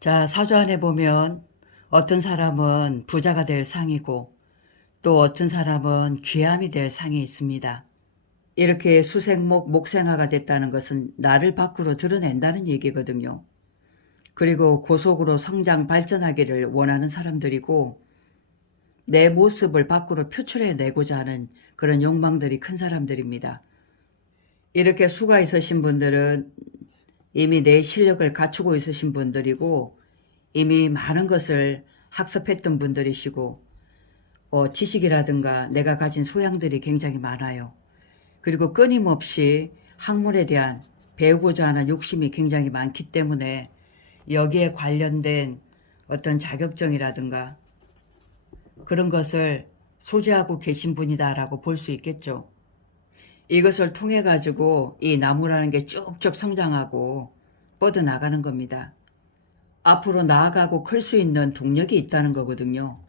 자, 사주 안에 보면 어떤 사람은 부자가 될 상이고 또 어떤 사람은 귀함이 될 상이 있습니다. 이렇게 수생목, 목생화가 됐다는 것은 나를 밖으로 드러낸다는 얘기거든요. 그리고 고속으로 성장, 발전하기를 원하는 사람들이고 내 모습을 밖으로 표출해내고자 하는 그런 욕망들이 큰 사람들입니다. 이렇게 수가 있으신 분들은 이미 내 실력을 갖추고 있으신 분들이고 이미 많은 것을 학습했던 분들이시고 지식이라든가 내가 가진 소양들이 굉장히 많아요. 그리고 끊임없이 학문에 대한 배우고자 하는 욕심이 굉장히 많기 때문에 여기에 관련된 어떤 자격증이라든가 그런 것을 소지하고 계신 분이다라고 볼 수 있겠죠. 이것을 통해 가지고 이 나무라는 게 쭉쭉 성장하고 뻗어나가는 겁니다. 앞으로 나아가고 클 수 있는 동력이 있다는 거거든요.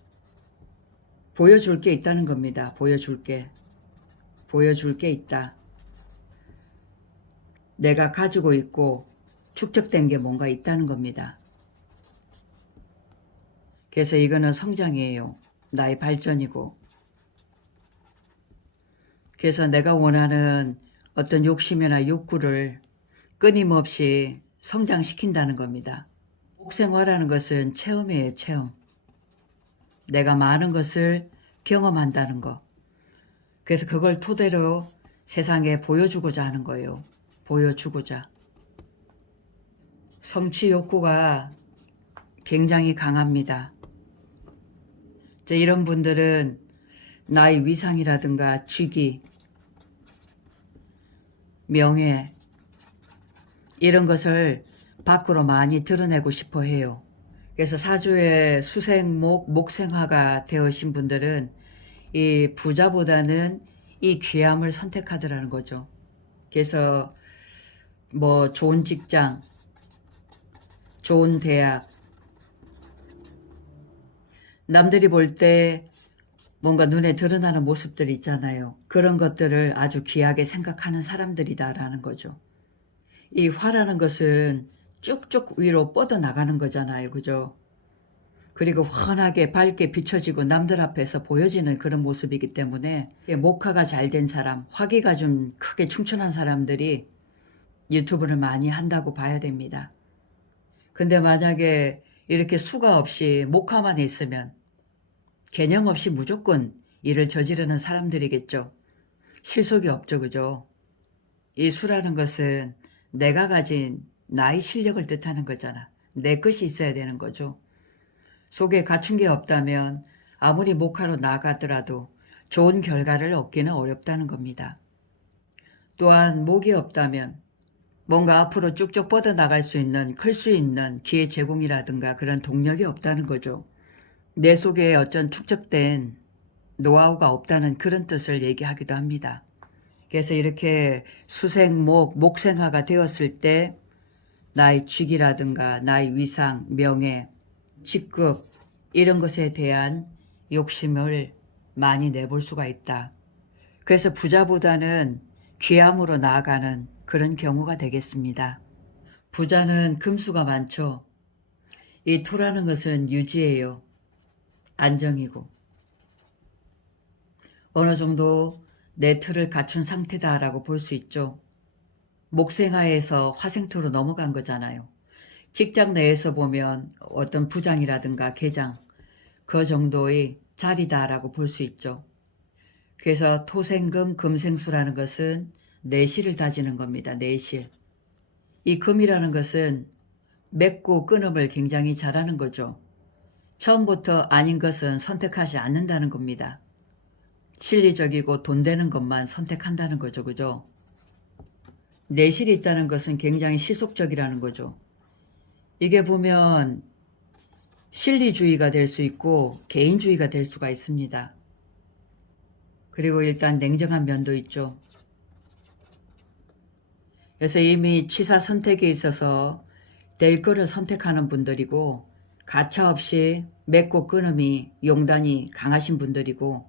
보여줄 게 있다는 겁니다. 보여줄 게 있다. 내가 가지고 있고 축적된 게 뭔가 있다는 겁니다. 그래서 이거는 성장이에요. 나의 발전이고. 그래서 내가 원하는 어떤 욕심이나 욕구를 끊임없이 성장시킨다는 겁니다. 목생화라는 것은 체험이에요, 체험. 내가 많은 것을 경험한다는 것. 그래서 그걸 토대로 세상에 보여주고자 하는 거예요. 보여주고자. 성취 욕구가 굉장히 강합니다. 이런 분들은 나의 위상이라든가 직위, 명예 이런 것을 밖으로 많이 드러내고 싶어 해요. 그래서 사주의 수생목, 목생화가 되어신 분들은 이 부자보다는 이 귀함을 선택하더라는 거죠. 그래서 뭐 좋은 직장, 좋은 대학, 남들이 볼 때 뭔가 눈에 드러나는 모습들이 있잖아요. 그런 것들을 아주 귀하게 생각하는 사람들이다라는 거죠. 이 화라는 것은 쭉쭉 위로 뻗어나가는 거잖아요. 그죠? 그리고 환하게 밝게 비춰지고 남들 앞에서 보여지는 그런 모습이기 때문에 목화가 잘 된 사람, 화기가 좀 크게 충천한 사람들이 유튜브를 많이 한다고 봐야 됩니다. 근데 만약에 이렇게 수가 없이 목화만 있으면 개념 없이 무조건 일을 저지르는 사람들이겠죠. 실속이 없죠. 그죠? 이 수라는 것은 내가 가진 나의 실력을 뜻하는 거잖아. 내 것이 있어야 되는 거죠. 속에 갖춘 게 없다면 아무리 목화로 나가더라도 좋은 결과를 얻기는 어렵다는 겁니다. 또한 목이 없다면 뭔가 앞으로 쭉쭉 뻗어나갈 수 있는, 클 수 있는 기회 제공이라든가 그런 동력이 없다는 거죠. 내 속에 어쩐 축적된 노하우가 없다는 그런 뜻을 얘기하기도 합니다. 그래서 이렇게 수생목, 목생화가 되었을 때 나의 직이라든가 나의 위상, 명예, 직급 이런 것에 대한 욕심을 많이 내볼 수가 있다. 그래서 부자보다는 귀함으로 나아가는 그런 경우가 되겠습니다. 부자는 금수가 많죠. 이 토라는 것은 유지예요. 안정이고 어느 정도 내 틀을 갖춘 상태다라고 볼 수 있죠. 목생화에서 화생토로 넘어간 거잖아요. 직장 내에서 보면 어떤 부장이라든가 계장 그 정도의 자리다라고 볼 수 있죠. 그래서 토생금 금생수라는 것은 내실을 다지는 겁니다. 내실. 이 금이라는 것은 맺고 끊음을 굉장히 잘하는 거죠. 처음부터 아닌 것은 선택하지 않는다는 겁니다. 실리적이고 돈 되는 것만 선택한다는 거죠. 그죠? 내실이 있다는 것은 굉장히 시속적이라는 거죠. 이게 보면 실리주의가 될 수 있고 개인주의가 될 수가 있습니다. 그리고 일단 냉정한 면도 있죠. 그래서 이미 취사 선택에 있어서 될 거를 선택하는 분들이고 가차없이 맺고 끊음이 용단이 강하신 분들이고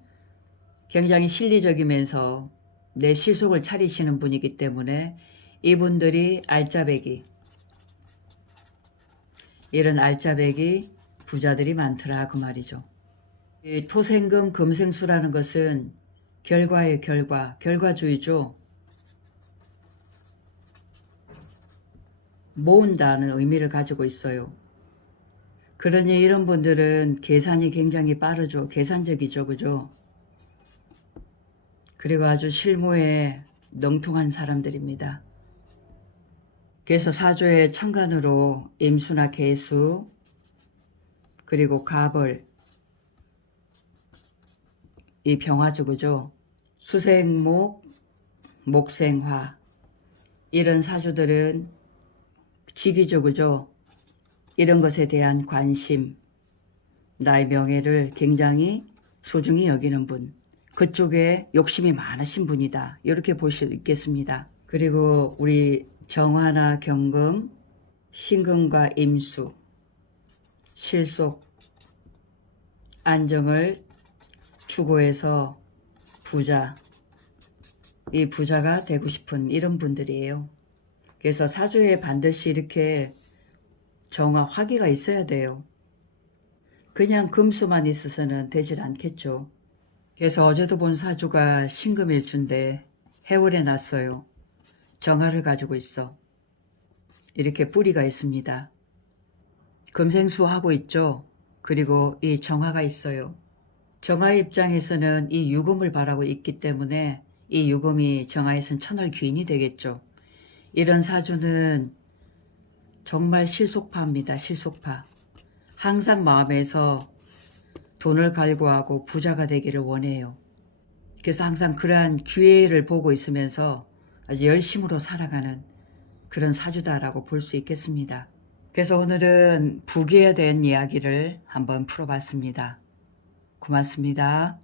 굉장히 실리적이면서 내 실속을 차리시는 분이기 때문에 이분들이 알짜배기 이런 알짜배기 부자들이 많더라 그 말이죠. 이 토생금 금생수라는 것은 결과의 결과주의죠. 모은다는 의미를 가지고 있어요. 그러니 이런 분들은 계산이 굉장히 빠르죠. 계산적이죠. 그죠? 그리고 아주 실무에 능통한 사람들입니다. 그래서 사주의 천간으로 임수나 계수 그리고 갑을 이 병화죠. 그죠? 수생목, 목생화 이런 사주들은 직이죠. 그죠? 이런 것에 대한 관심, 나의 명예를 굉장히 소중히 여기는 분, 그쪽에 욕심이 많으신 분이다. 이렇게 볼 수 있겠습니다. 그리고 우리 정화나 경금, 신금과 임수, 실속, 안정을 추구해서 부자, 이 부자가 되고 싶은 이런 분들이에요. 그래서 사주에 반드시 이렇게 정화, 화기가 있어야 돼요. 그냥 금수만 있어서는 되질 않겠죠. 그래서 어제도 본 사주가 신금일주인데 해월에 났어요. 정화를 가지고 있어. 이렇게 뿌리가 있습니다. 금생수하고 있죠. 그리고 이 정화가 있어요. 정화의 입장에서는 이 유금을 바라고 있기 때문에 이 유금이 정화에선 천월 귀인이 되겠죠. 이런 사주는 정말 실속파입니다. 실속파. 항상 마음에서 돈을 갈구하고 부자가 되기를 원해요. 그래서 항상 그러한 기회를 보고 있으면서 아주 열심으로 살아가는 그런 사주다라고 볼 수 있겠습니다. 그래서 오늘은 부귀에 대한 이야기를 한번 풀어봤습니다. 고맙습니다.